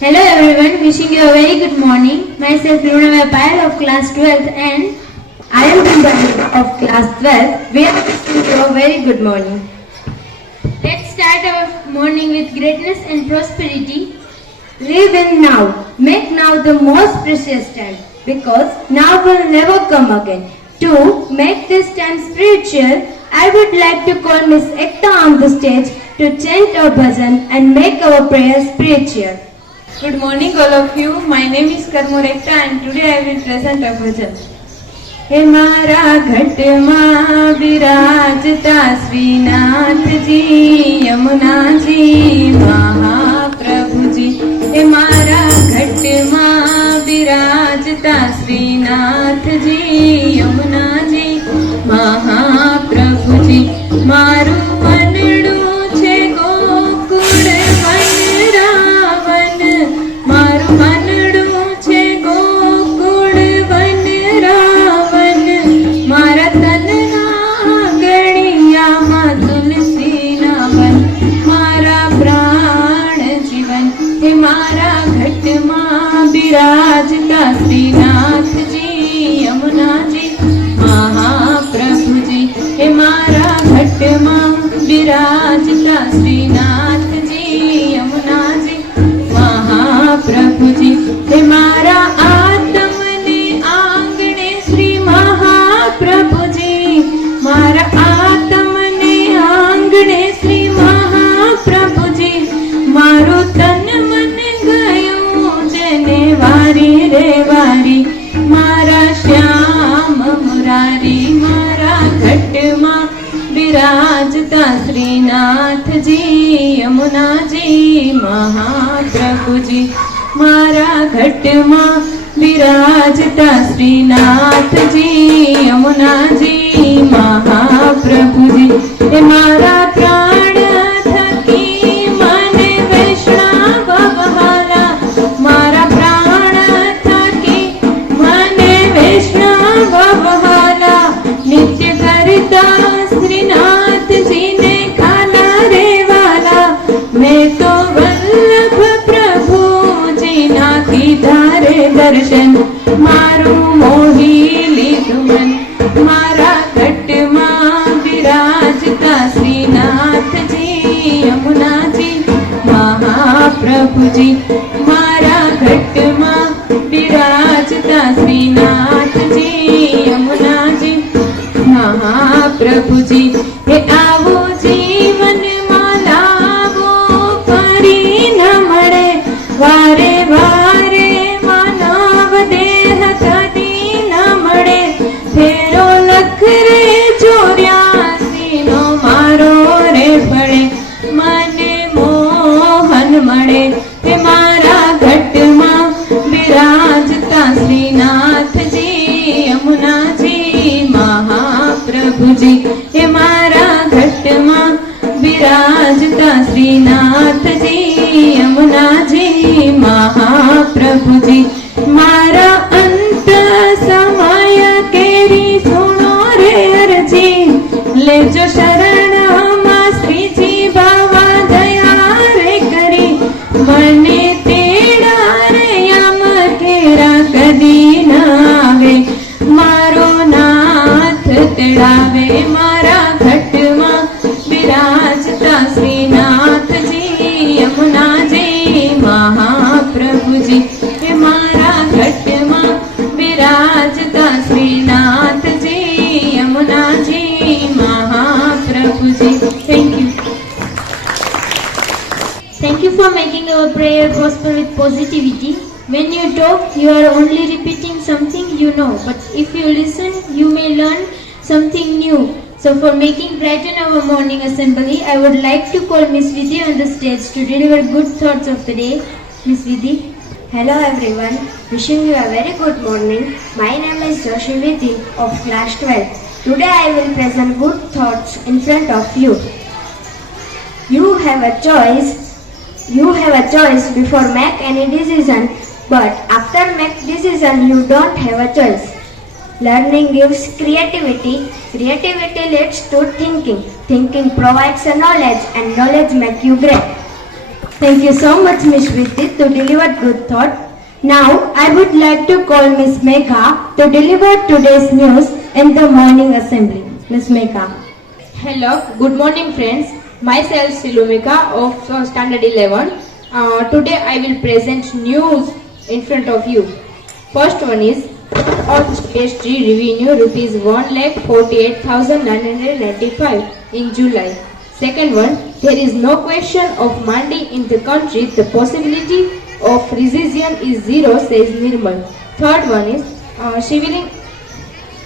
Hello everyone, wishing you a very good morning. Myself Lunava Payal of class 12th and I am Kimberly of class 12. We are wishing you a very good morning. Let's start our morning with greatness and prosperity. Live in now. Make now the most precious time because now will never come again. To make this time spiritual, I would like to call Miss Ekta on the stage to chant our bhajan and make our prayer spiritual. Good morning all of you. My name is Karmo Ekta and today I will present a bhajan. हे मारा घट मां विराजता श्रीनाथ जी यमुना जी महाप्रभु जी हे मारा घट मां विराजता श्रीनाथ जी यमुना जी महाप्रभु जी मारू मनडू छे गोकुळ वनरावन मारू मनडू छे गोकुळ वनरावन मारा तनना गणियाમાં તુલસીના વન મારા પ્રાણ જીવન હે મારા ઘટમાં બિરાજતા શ્રીનાથજી યમુનાજી महाप्रभुजी हे मारा घटમાં બિરાજતા શ્રીનાથજી યમુનાજી महाप्रभुजी हे मारा आत्मने आंगणे श्री महाप्रभुजी मारा आत्मने आंगणे श्री महाप्रभुजी मारू तन मन गયું જેને વારી રે વારી મારા શ્યામ મુરારી મારા ઘટમાં બિરાજતા શ્રીનાથજી યમુનાજી महाप्रभुजी मारा घटમાં બિરાજતા શ્રીનાથજી યમુનાજી महाप्रभुजी हे मारा प्राण थकी મને વૈષ્ણવ વહાલા મારા प्राण थकी મને વૈષ્ણવ વહાલા નિત્ય કરતા શ્રીનાથ जी ने खाना रे वाला मैं तो वल्लभ प्रभु जी ना कीधा रे दर्शन मारू मोही लीधु मन मारा घटમાં विराजता श्रीनाथ जी यमुना जी महाप्रभु जी मारा घटમાં विराजता श्रीनाथ जी यमुना जी महाप्रभु जी हे आवो जीवन लावो फरी न મળે વારે વારે માનવ દેહ કદી ન મળે ફેરો લખ રે 84 નો મારો રે પડે મને મોહન મળે હે મારા ઘટમાં બિરાજતા શ્રીનાથજી યમુનાજી महाप्रभुजी हे मारा घटમાં બિરાજતા શ્રીનાથજી યમુનાજી महाप्रभुजी मारा अंत समय केरी सुनो रे अरजी लेजो शरणમાં श्रीजी बाबा दया रे करी मने तेड़ा रे यम केरा कदी न आवे मारो नाथ तेड़ावे मारा घटમાં બિરાજતા શ્રીનાથજી યમુનાજી महाप्रभुजी हे मारा घटમાં બિરાજતા Shrinathji Yamunaji Mahaprabhuji thank you Thank you for making our prayer prosper with positivity. When you talk, you are only repeating something you know, but if you listen, you may learn something new. So for making brighten our morning assembly, I would like to call Miss Vidhi on the stage to deliver good thoughts of the day. Miss Vidhi. Hello everyone, wishing you a very good morning. My name is Joshi Vidhi of class 12. Today I will present good thoughts in front of you. You have a choice before make any decision, but after make decision you don't have a choice. Learning gives creativity. Creativity leads to thinking. Thinking provides a knowledge and knowledge makes you great. Thank you so much, Miss Vidit, to deliver good thought. Now, I would like to call Miss Megha to deliver today's news in the morning assembly. Miss Megha. Hello, good morning friends. Myself Silumika of Standard 11. Today I will present news in front of you. First one is on GST revenue rupees 1,48,995 in July. Second one, there is no question of mandi in the country. The possibility of recession is zero, says Nirmal. Third one is Shivling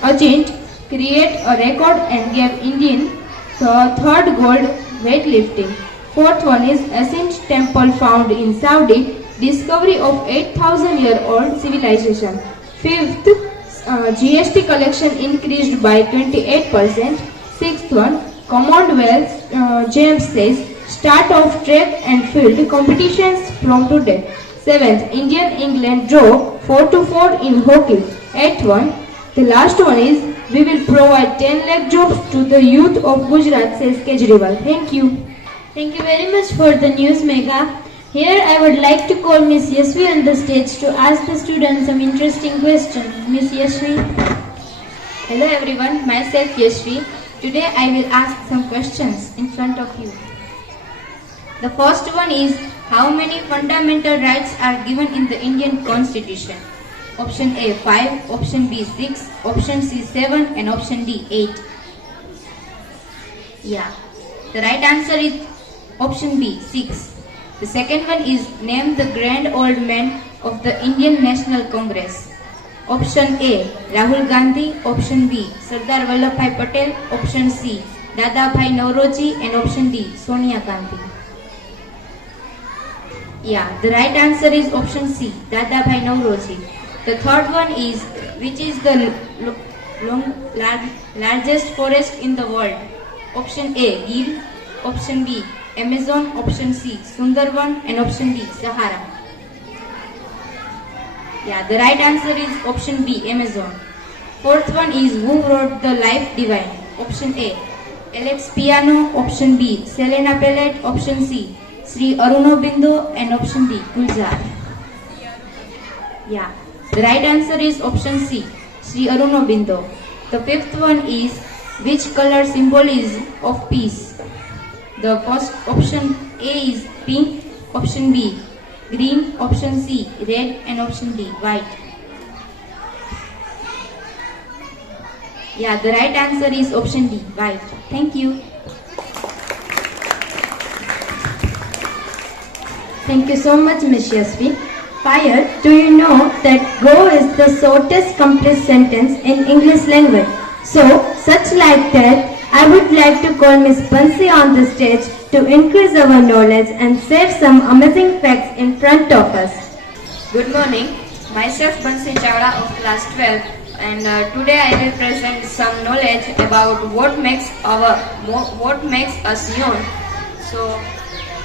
Ajint create a record and gave Indian the third gold weightlifting. Fourth one is ancient temple found in Saudi, discovery of 8,000-year-old civilization. Fifth, GST collection increased by 28%. Sixth one, Commonwealth James says start of track and field competitions from today. Seventh, England draw 4-4 in hockey. Eighth one, the last one is we will provide 10 lakh jobs to the youth of Gujarat, says Kejriwal. Thank you. Thank you very much for the news, Megha. Here I would like to call Miss Yashvi on the stage to ask the students some interesting questions. Miss Yashvi. Hello everyone, myself Yashvi. Today I will ask some questions in front of you. The first one is how many fundamental rights are given in the Indian Constitution? Option A 5, option B 6, option C 7 and option D 8. Yeah, the right answer is option B 6. The second one is name the grand old man of the Indian National Congress. Option A Rahul Gandhi, option B Sardar Vallabhbhai Patel, option C Dadabhai Nauroji and option D Sonia Gandhi. Yeah, the right answer is option C Dadabhai Nauroji. The third one is which is the largest forest in the world? Option A Gil, option B Amazon, option C Sundarban and option D Sahara. Yeah, the right answer is option B Amazon. Fourth one is who wrote the Life Divine? Option A Alex Piano, option B Selena Pellet, option C Sri Arunobindo and option D Gulzar. Yeah, the right answer is option C Sri Arunobindo. The fifth one is which color symbol is of peace? The first option A is pink, option B green, option C red and option D white. Yeah, the right answer is option D white. Thank you. Thank you so much, Miss Yashvi. Fire, do you know that go is the shortest complete sentence in English language? So, such like that, I would like to call Miss Bansi on the stage to increase our knowledge and share some amazing facts in front of us. Good morning. Myself Bansi Chawla of class 12 and today I will present some knowledge about what makes us yawn.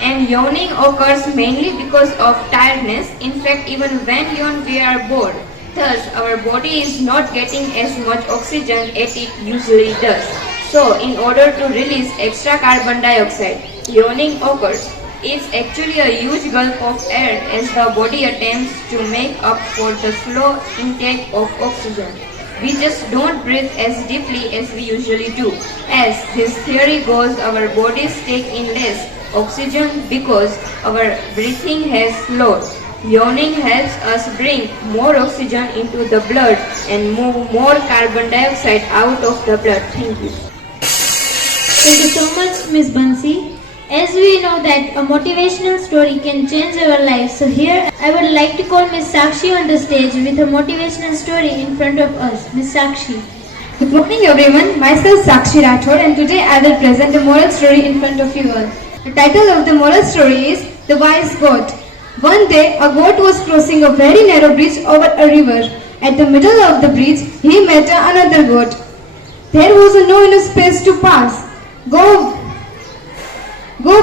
And yawning occurs mainly because of tiredness. In fact, even when yawn we are bored. Thus, our body is not getting as much oxygen as it usually does. So, in order to release extra carbon dioxide, yawning occurs. It's actually a huge gulp of air as the body attempts to make up for the slow intake of oxygen. We just don't breathe as deeply as we usually do. As this theory goes, our bodies take in less oxygen because our breathing has slowed. Yawning helps us bring more oxygen into the blood and move more carbon dioxide out of the blood. Thank you. Thank you so much, Miss Bansi. As we know that a motivational story can change our lives, so here I would like to call Miss Sakshi on the stage with a motivational story in front of us. Miss Sakshi. Good morning everyone. Myself Sakshi Rathod and today I will present a moral story in front of you all. The title of the moral story is The Wise Goat. One day a goat was crossing a very narrow bridge over a river. At the middle of the bridge he met another goat. There was no enough space to pass. Go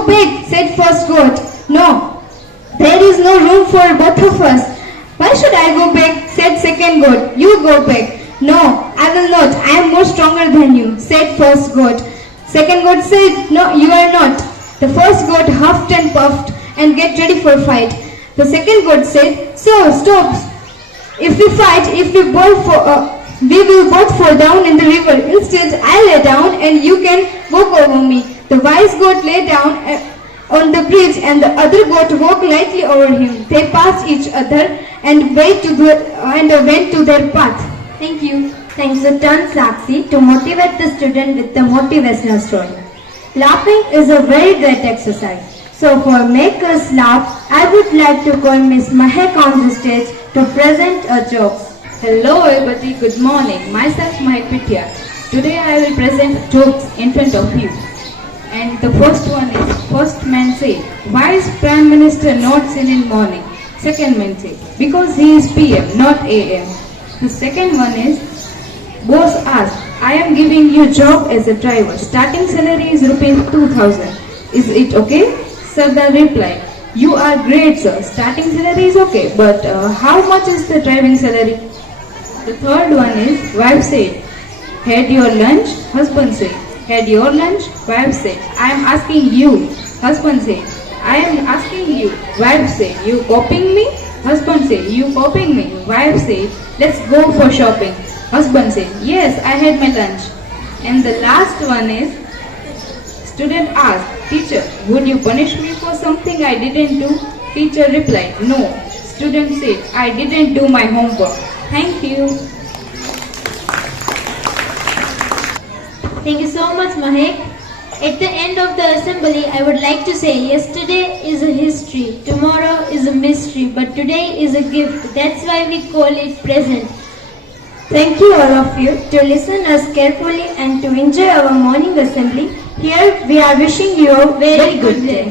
back, said first goat. No, there is no room for both of us. Why should I go back, said second goat. You go back. No, I will not. I am more stronger than you, said first goat. Second goat said, no, you are not. The first goat huffed and puffed and get ready for fight. The second goat said, "So, stop. If we fight, we will both fall down in the river. Instead, I lay down and you can walk over me." The wise goat lay down on the bridge and the other goat walked lightly over him. They passed each other and went to their path. Thank you. Thanks a ton, Sakshi, to motivate the student with the motivational story. Laughing is a very great exercise. So for Make Us Laugh, I would like to call Miss Mahek on the stage to present a joke. Hello everybody, good morning. Myself Mahek Pitya. Today I will present jokes in front of you. And the first one is, first man said, "Why is Prime Minister not seen in morning?" Second man said, "Because he is PM, not AM." The second one is, boss asked, "I am giving you job as a driver. Starting salary is rupees 2000. Is it okay?" Sardar replied, "You are great, sir. Starting salary is okay, but how much is the driving salary?" The third one is, wife said, "Had your lunch?" Husband said, "Had your lunch?" Wife said, "I am asking you." Husband said, "I am asking you." Wife said, "You copying me?" Husband said, "You copying me?" Wife said, "Let's go for shopping." Husband said, "Yes, I had my lunch." And the last one is, student asked, "Teacher, would you punish me for something I didn't do?" Teacher replied, "No." Student said, "I didn't do my homework." Thank you. Thank you so much, Mahek. At the end of the assembly, I would like to say, yesterday is a history, tomorrow is a mystery, but today is a gift. That's why we call it present. Thank you all of you to listen us carefully and to enjoy our morning assembly. Here we are wishing you a very good day.